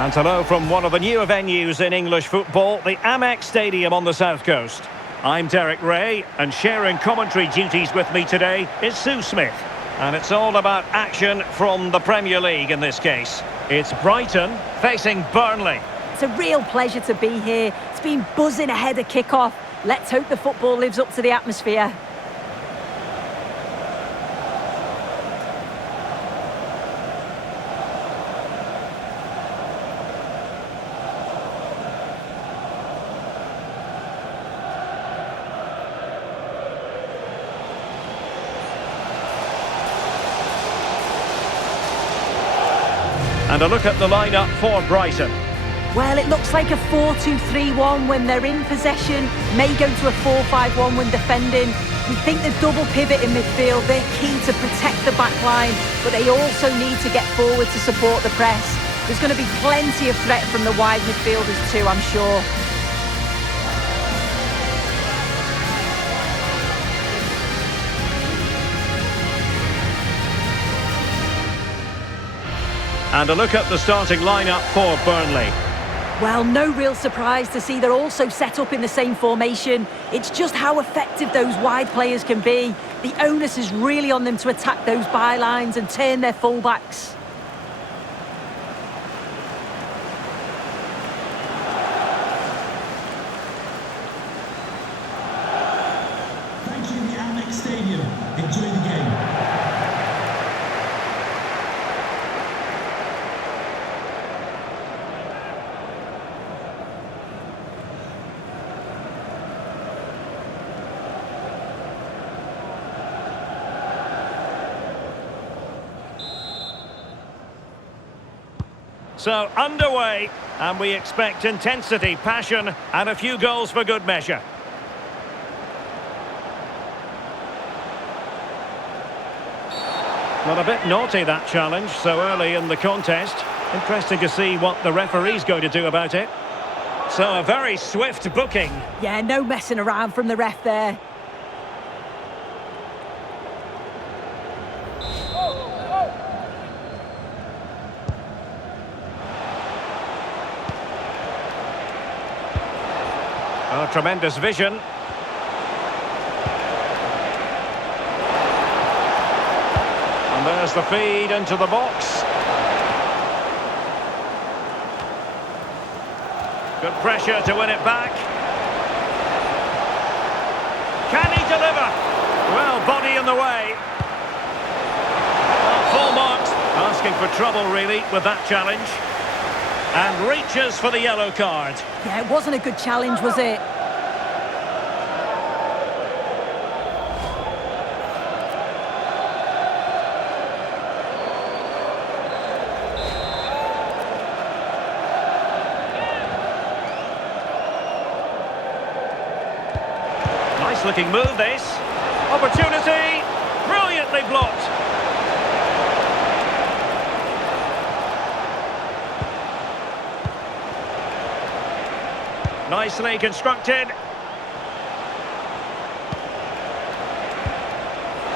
And hello from one of the newer venues in English football, the Amex Stadium on the south coast. I'm Derek Ray, and sharing commentary duties with me today is Sue Smith. And it's all about action from the Premier League in this case. It's Brighton facing Burnley. It's a real pleasure to be here. It's been buzzing ahead of kick-off. Let's hope the football lives up to the atmosphere. And a look at the lineup for Brighton. Well, it looks like a 4-2-3-1 when they're in possession. May go to a 4-5-1 when defending. We think the double pivot in midfield, they're key to protect the back line, but they also need to get forward to support the press. There's going to be plenty of threat from the wide midfielders too, I'm sure. And a look at the starting lineup for Burnley. Well, no real surprise to see they're also set up in the same formation. It's just how effective those wide players can be. The onus is really on them to attack those bylines and turn their fullbacks. Thank you, the Amex Stadium. Enjoy the game. So, underway, and we expect intensity, passion, and a few goals for good measure. Well, a bit naughty, that challenge, so early in the contest. Interesting to see what the referee's going to do about it. So, a very swift booking. Yeah, no messing around from the ref there. Oh, tremendous vision. And there's the feed into the box. Good pressure to win it back. Can he deliver? Well, body in the way. Well, full marks. Asking for trouble, really, with that challenge. And reaches for the yellow card. Yeah, it wasn't a good challenge, was it? Nice looking move, this. Opportunity. Brilliantly blocked. Nicely constructed.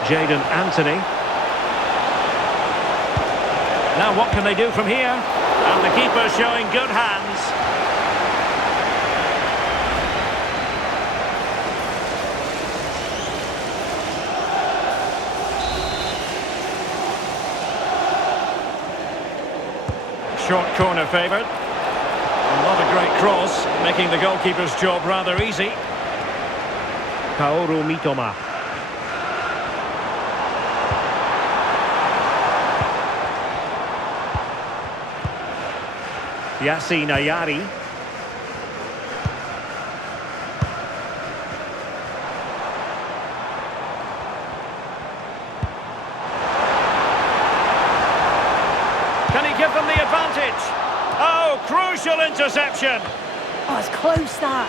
Jadon Anthony. Now what can they do from here? And the keeper showing good hands. Short corner favoured. Not a great cross, making the goalkeeper's job rather easy. Kaoru Mitoma. Yassi Nayari. Can he give them the advantage? Oh, crucial interception. Oh, it's close, that.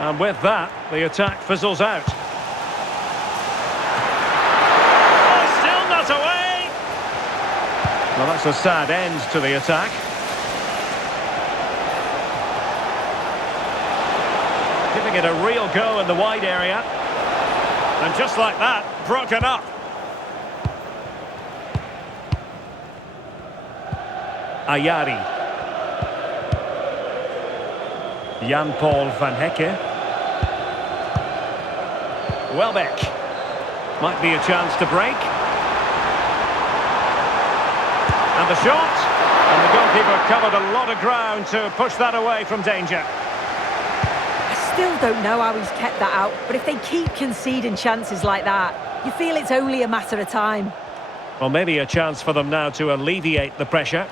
And with that, the attack fizzles out. Oh, still not away. Well, that's a sad end to the attack. Giving it a real go in the wide area. And just like that, broken up. Ayari. Jan-Paul van Hecke. Welbeck. Might be a chance to break. And the shot. And the goalkeeper covered a lot of ground to push that away from danger. I still don't know how he's kept that out, but if they keep conceding chances like that, you feel it's only a matter of time. Well, maybe a chance for them now to alleviate the pressure.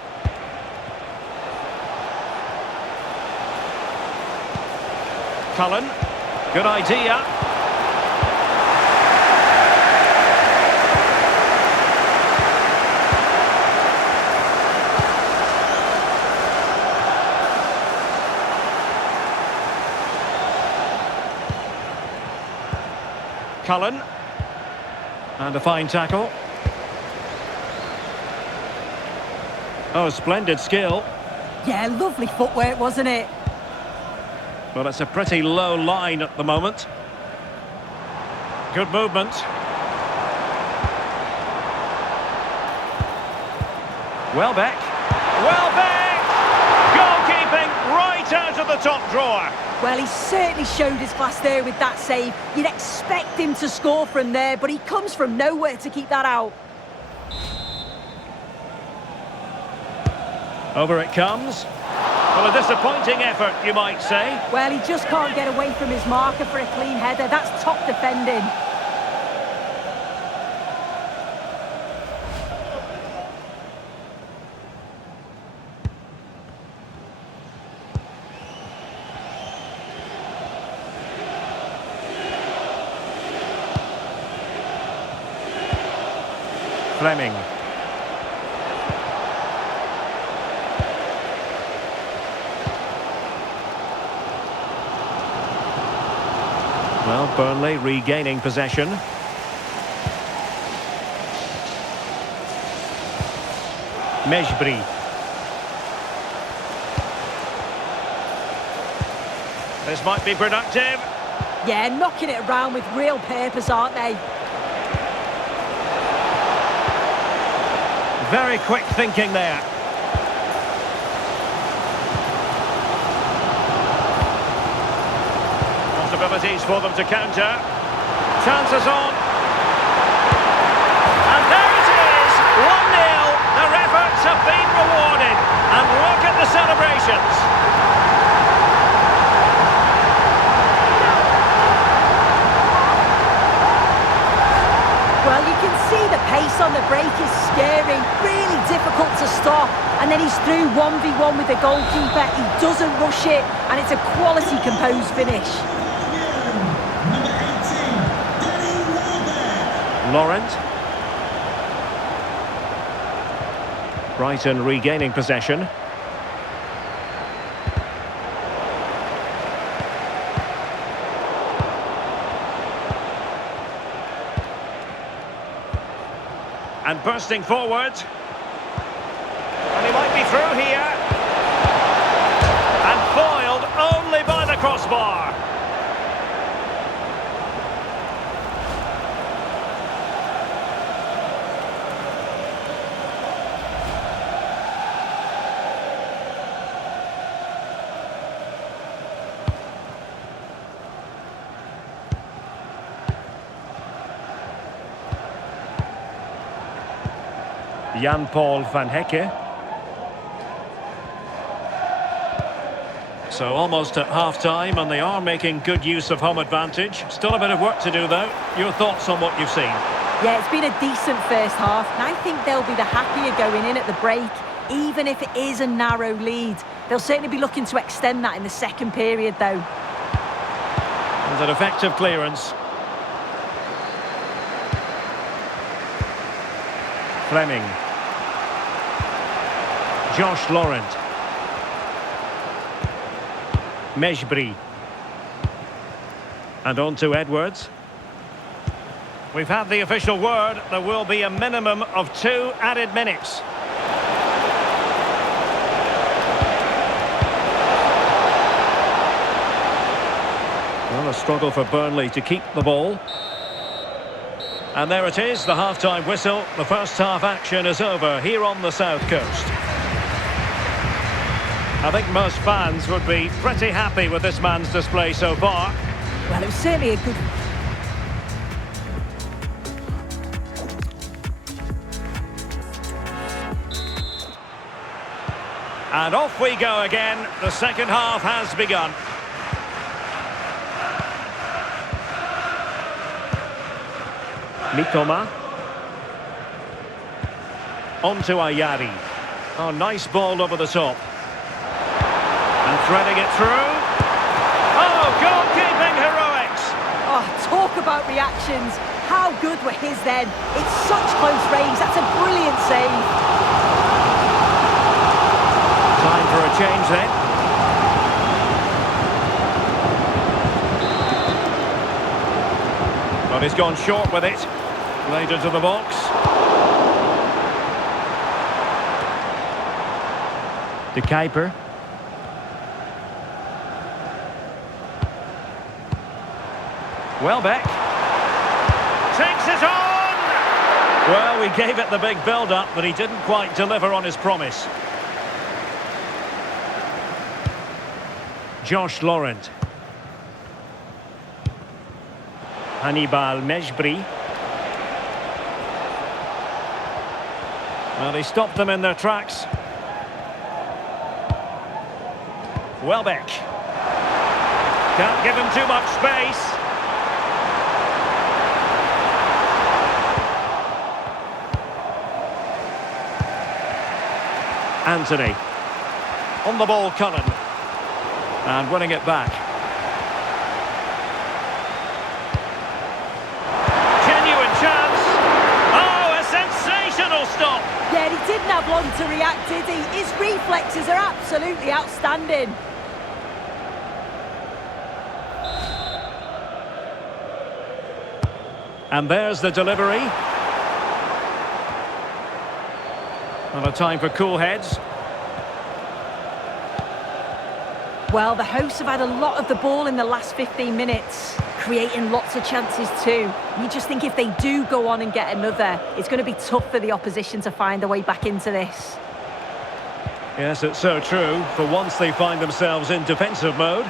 Cullen, good idea. Cullen. And a fine tackle. Oh, splendid skill. Yeah, lovely footwork, wasn't it? Well, it's a pretty low line at the moment. Good movement. Welbeck. Welbeck! Goalkeeping right out of the top drawer. Well, he certainly showed his class there with that save. You'd expect him to score from there, but he comes from nowhere to keep that out. Over it comes. Well, a disappointing effort, you might say. Well, he just can't get away from his marker for a clean header. That's top defending. Fleming. Well, Burnley regaining possession. Mejbri. This might be productive. Yeah, knocking it around with real purpose, aren't they? Very quick thinking there. Possibilities for them to counter. Chances on. And there it is! 1-0. Their efforts have been rewarded. And look at the celebrations. Well, you can see the pace on the break is scary, really difficult to stop. And then he's through 1v1 with the goalkeeper. He doesn't rush it, and it's a quality composed finish. Laurent. Brighton regaining possession. And bursting forward. And he might be through here. And foiled only by the crossbar. Jan-Paul van Hecke. So almost at half-time, and they are making good use of home advantage. Still a bit of work to do, though. Your thoughts on what you've seen? Yeah, it's been a decent first half, and I think they'll be the happier going in at the break, even if it is a narrow lead. They'll certainly be looking to extend that in the second period, though. And an effective clearance. Fleming. Josh Laurent. Mejbri. And on to Edwards. We've had the official word. There will be a minimum of 2 added minutes. Well, a struggle for Burnley to keep the ball. And there it is, the half-time whistle. The first half action is over here on the South Coast. I think most fans would be pretty happy with this man's display so far. Well, it was certainly a good... And off we go again. The second half has begun. Mitoma. On to Ayari. Oh, nice ball over the top. And threading it through. Oh, goalkeeping heroics! Oh, talk about reactions. How good were his then? It's such close range. That's a brilliant save. Time for a change then. But he's gone short with it. Played into the box. De Kuiper. Welbeck. Takes it on! Well, we gave it the big build-up, but he didn't quite deliver on his promise. Josh Laurent. Hannibal Mejbri. Well, he stopped them in their tracks. Welbeck. Can't give him too much space. Anthony. On the ball, Cullen. And winning it back. Genuine chance. Oh, a sensational stop. Yeah, he didn't have long to react, did he? His reflexes are absolutely outstanding. And there's the delivery. And a time for cool heads. Well, the hosts have had a lot of the ball in the last 15 minutes, creating lots of chances too. You just think if they do go on and get another, it's going to be tough for the opposition to find their way back into this. Yes, it's so true. For once they find themselves in defensive mode.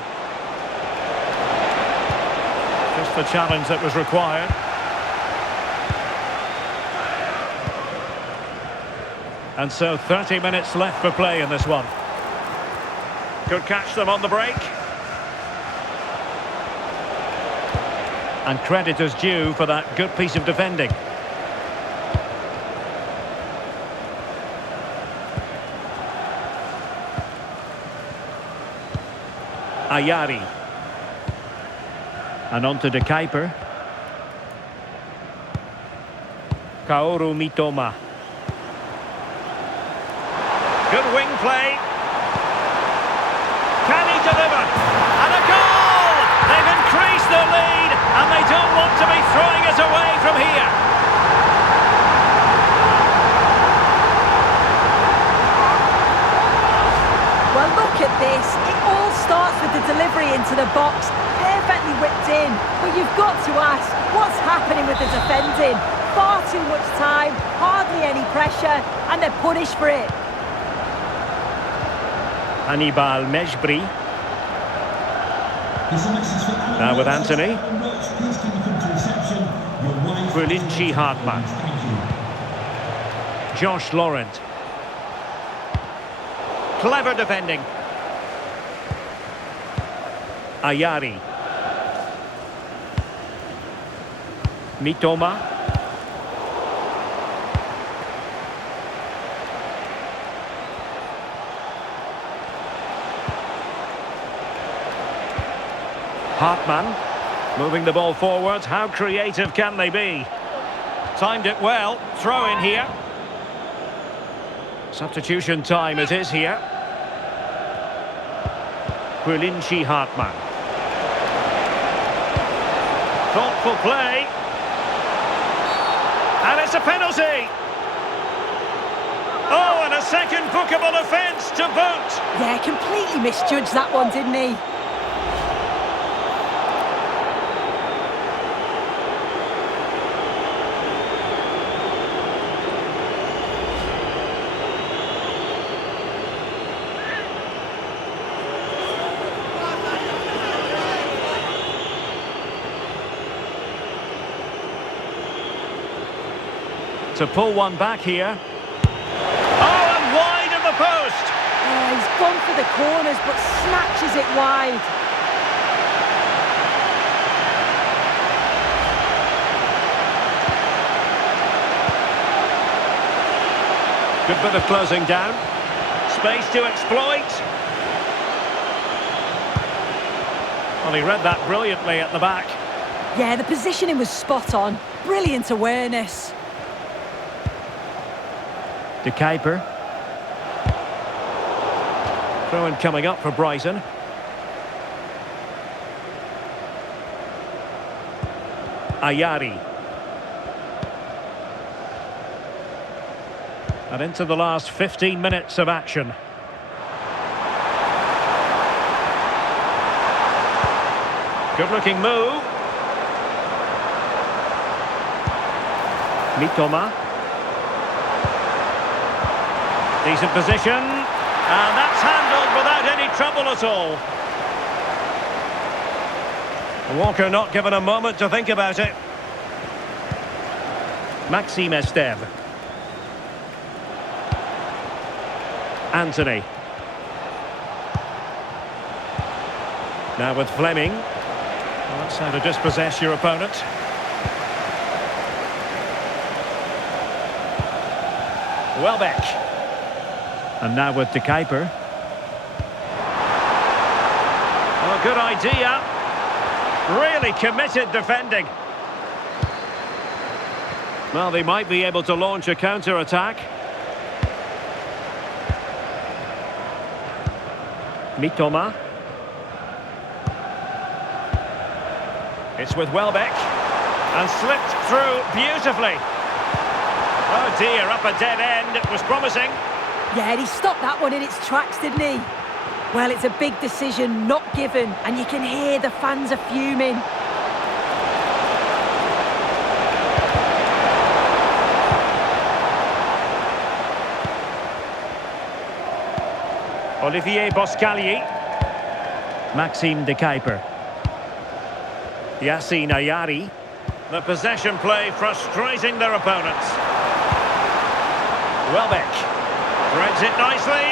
Just the challenge that was required. And so 30 minutes left for play in this one. Could catch them on the break. And credit is due for that good piece of defending. Ayari. And on to De Kuiper. Kaoru Mitoma. Good wing play. Can he deliver? And a goal! They've increased their lead, and they don't want to be throwing it away from here. Well, look at this. It all starts with the delivery into the box, perfectly whipped in. But you've got to ask, what's happening with the defending? Far too much time, hardly any pressure, and they're punished for it. Hannibal Mejbri. Now with Anthony. Quilinci Hartman. Josh Laurent. Clever defending. Ayari. Mitoma. Hartman, moving the ball forward. How creative can they be? Timed it well. Throw in here. Substitution time it is here. Quilinci Hartman. Thoughtful play. And it's a penalty. Oh, and a second bookable offence to boot. Yeah, completely misjudged that one, didn't he? to pull one back here. Oh, and wide of the post! Oh, he's gone for the corners, but snatches it wide. Good bit of closing down. Space to exploit. Well, he read that brilliantly at the back. Yeah, the positioning was spot on. Brilliant awareness. De Kuiper. Throw-in coming up for Brighton. Ayari. And into the last 15 minutes of action. Good-looking move. Mitoma. Decent position. And that's handled without any trouble at all. Walker not given a moment to think about it. Maxime Esteve. Anthony. Now with Fleming. Well, that's how to dispossess your opponent. Welbeck. And now with De Kuiper. Oh, good idea. Really committed defending. Well, they might be able to launch a counter-attack. Mitoma. It's with Welbeck. And slipped through beautifully. Oh dear, up a dead end. It was promising. Yeah, he stopped that one in its tracks, didn't he? Well, it's a big decision, not given, and you can hear the fans are fuming. Olivier Boscagli. Maxime De Kuiper. Yassine Ayari. The possession play frustrating their opponents. Welbeck. Threads it nicely.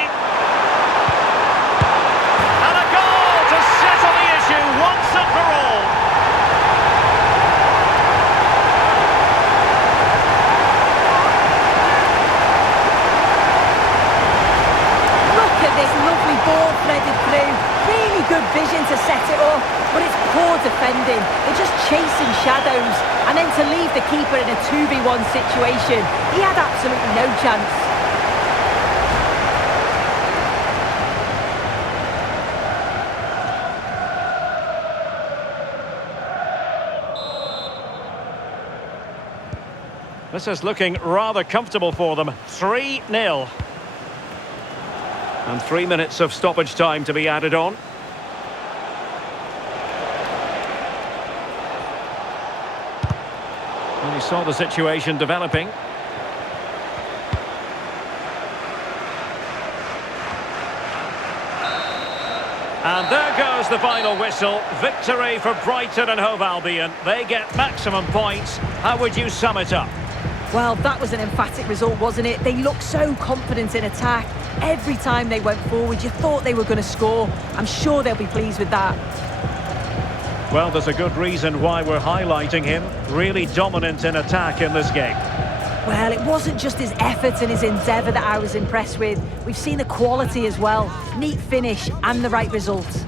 And a goal to settle the issue once and for all. Look at this lovely ball threaded through. Really good vision to set it up, but it's poor defending. They're just chasing shadows. And then to leave the keeper in a 2v1 situation, he had absolutely no chance. This is looking rather comfortable for them. 3-0. And 3 minutes of stoppage time to be added on. And he saw the situation developing. And there goes the final whistle. Victory for Brighton and Hove Albion. They get maximum points. How would you sum it up? Well, that was an emphatic result, wasn't it? They looked so confident in attack. Every time they went forward, you thought they were going to score. I'm sure they'll be pleased with that. Well, there's a good reason why we're highlighting him. Really dominant in attack in this game. Well, it wasn't just his effort and his endeavour that I was impressed with. We've seen the quality as well. Neat finish and the right result.